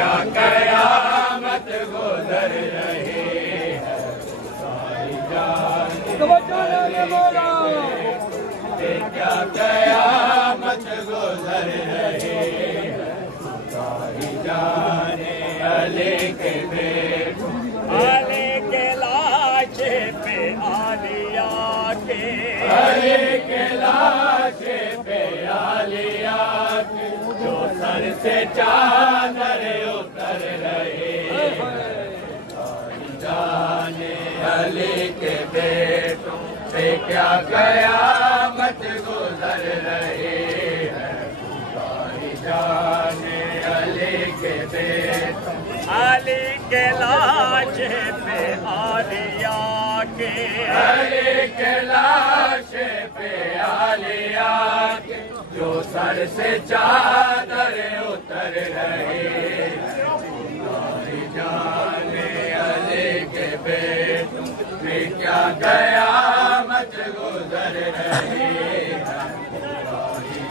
क्या कयामत गुजर रही है सारी जाने क्या कयामत गुजर रही है सारी जाने अली के बेटों अली के लाशे पे आलिया के अली के लाशे पे आलिया के जो सर से चादर उतर रही जाने अली के बेटों पे क्या कयामत गुजर रही है सारी जाने अली के बेटों अली के लाशे पे आलिया के अली के लाशे पे आलिया के जो सर से चादर उतर रही जाने अली के बेटों में क्या कयामत गुजर रही है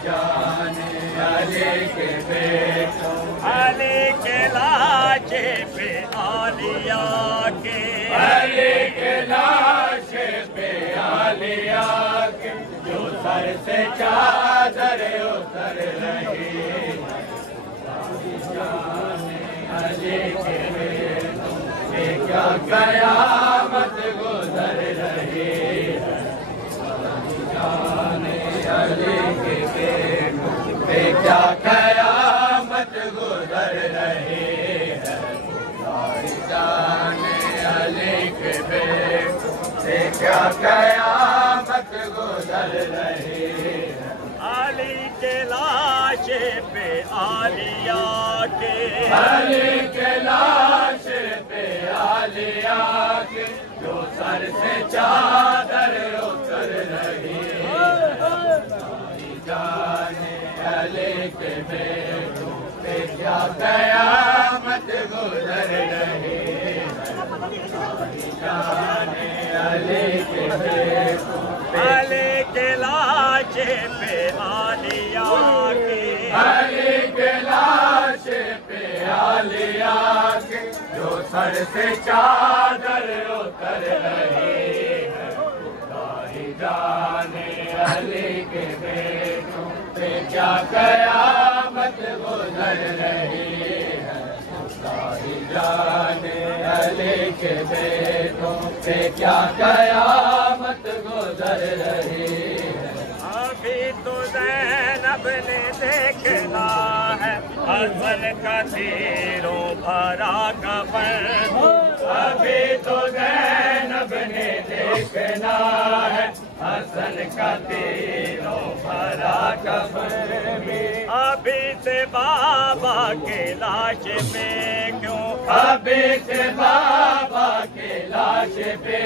जाने अली के बेटों अली के लाशे पे आलिया के अली के लाशे पे आलिया के जो सर से चादर उतर रही जाने अली के बेटों में क्या कयामत गुजर रही है जाने अली के बेटों में क्या कयामत गुजर रही है जाने अली के बेटों में क्या कयामत गुजर रही है अली के लाशे पे आलिया के अली के लाशे पे आलिया के जो सर से चादर उतर रही जाने अली के बेटों पे क्या कयामत गुजर रही जाने अली के बेटों अली के लाशे पे आलिया के अली के लाशे पे आलिया के जो सर से चादर उतर रही है सारी जाने अली के बेटों पे क्या कयामत गुजर रही है सारी जाने अली के बेटों पे क्या कयामत गुजर रही है अभी तो ज़ैनब ने देखना है हसन का तीरों भरा कफन अभी तो ज़ैनब ने देखना है हसन का तीरों भरा कफन अभी से बाबा के लाश पे क्यों अभी से बाबा के लाश पे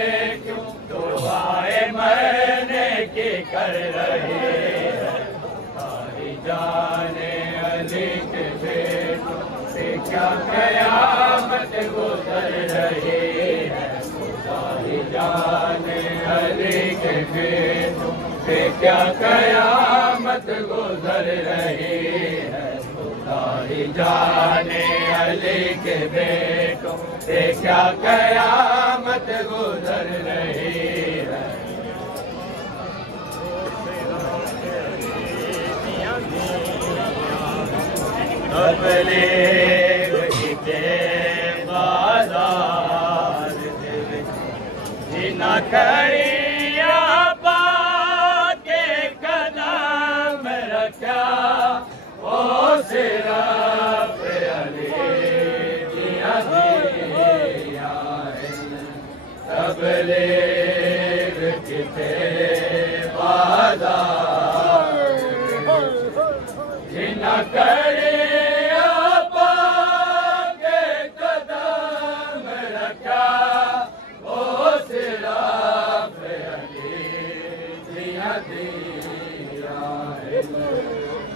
क्यों दुआएं मरने की कर रही है सारी जाने अली के बेटों से क्या कयामत गुजर रही है सारी जाने अली के बेटों से क्या कयामत गुजर रही है सारी जाने अली के बेटों से क्या कयामत गुजर रही है तबलीग के बाज़ार न खड़िया पाके कदम रखा ओ सिर्फ अली दिया दिया तबलीग के बाज़ार न खड़िया पाके कदम रखा ओ सिर्फ अली दिया दिया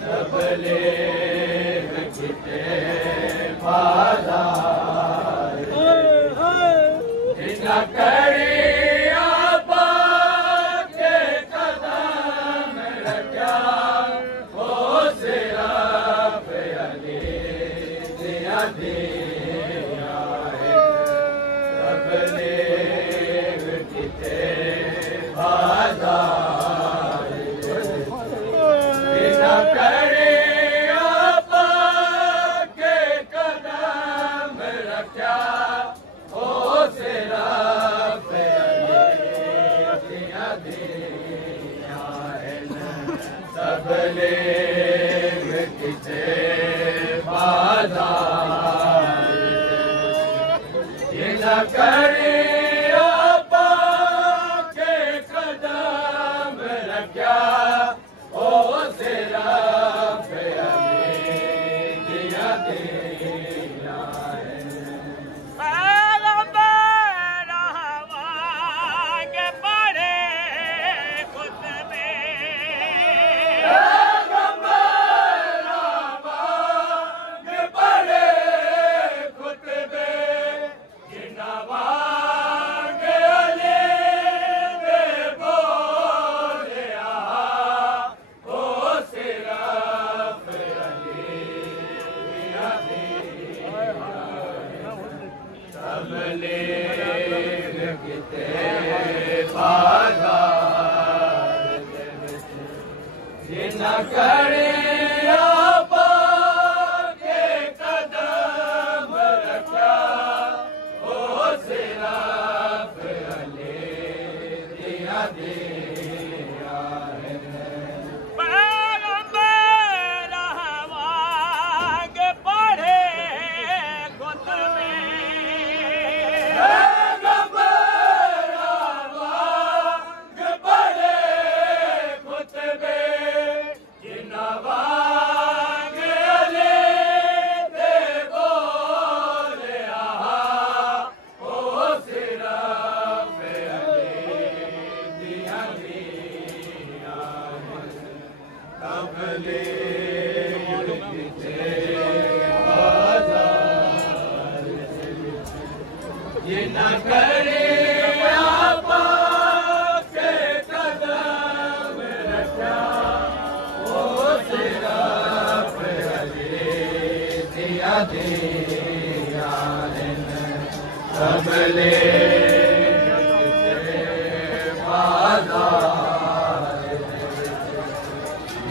तबलीग के बाज़ार न खड़िया पाके कदम रखा ओ सिर्फ अली दिया दिया सबले किते बाजार जिन्ना करे आपा के कदम रखा ओ सिराफ अले दिया दिया पैगंबर हवाग पढ़े खुद में पैगंबर हवाग पढ़े खुद में जिन्ना वाग अले दे बोले आहा ओ सिराफ अले दिया दिया सबले ये न करे आपा के कदम रखा ओ सिराफ अले दिया दिया सबले बाजार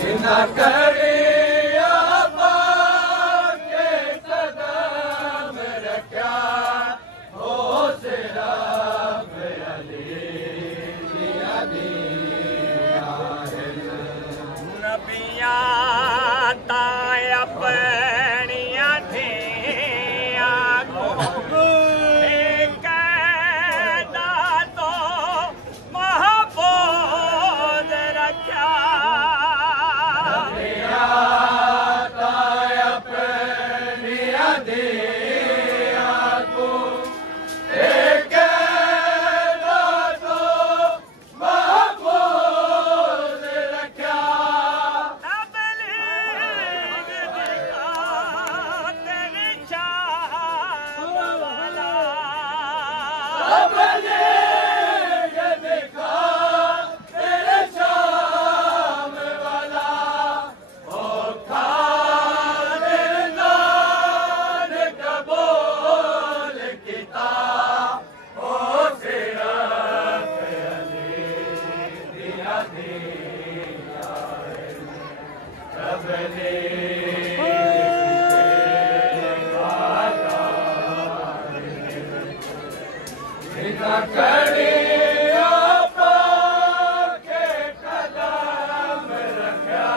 ये न करे आपा के कदम रखा ओ सिराफ अले दिया दिया नबियां तां अपनियां थियां को कहदा तो महफूज रखा नबियां तां अपनियां थियां को करे आपा के कदम रखा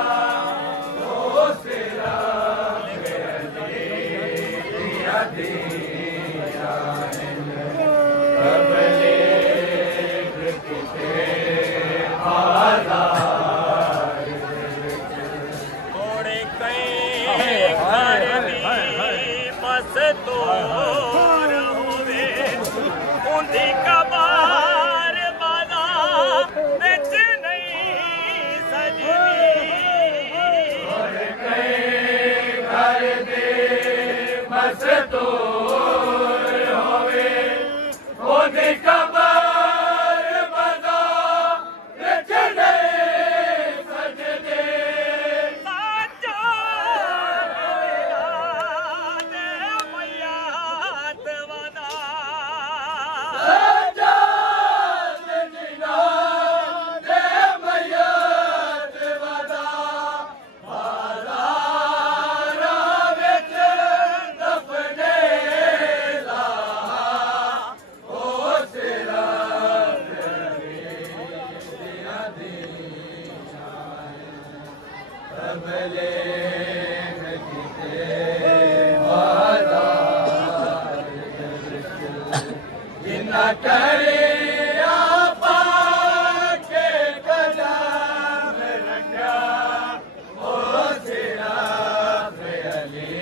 ओ सिराफ अले दिया दिया सबले किते बाजार थोड़े कई घर दी बस तो उन्दी कबार बाला बिच नहीं सजदी और कई घर दे बस तोर होवे उन्दी कबार बाला बिच नहीं सजदी साचा दे मैयात वदा करे आपा के कदम रखा ओ सिराफ अले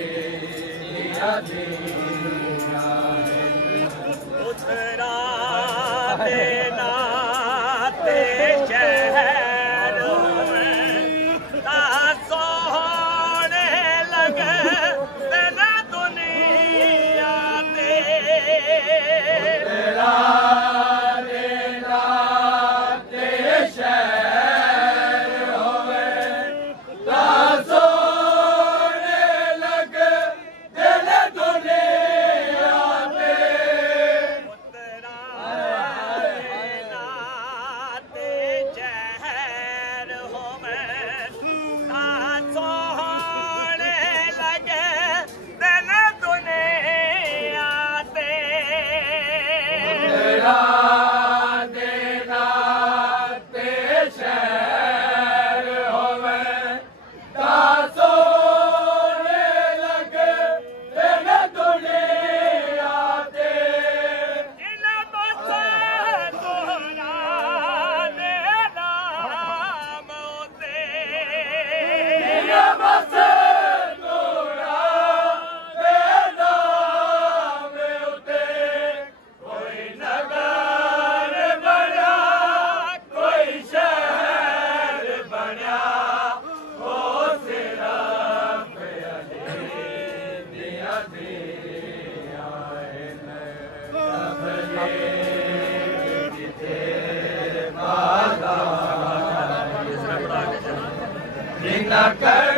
दिया दिया उतरा देना ते शहरों में सोने लगे दिन दुनिया ते सोने लग दिल दुनिया Okay.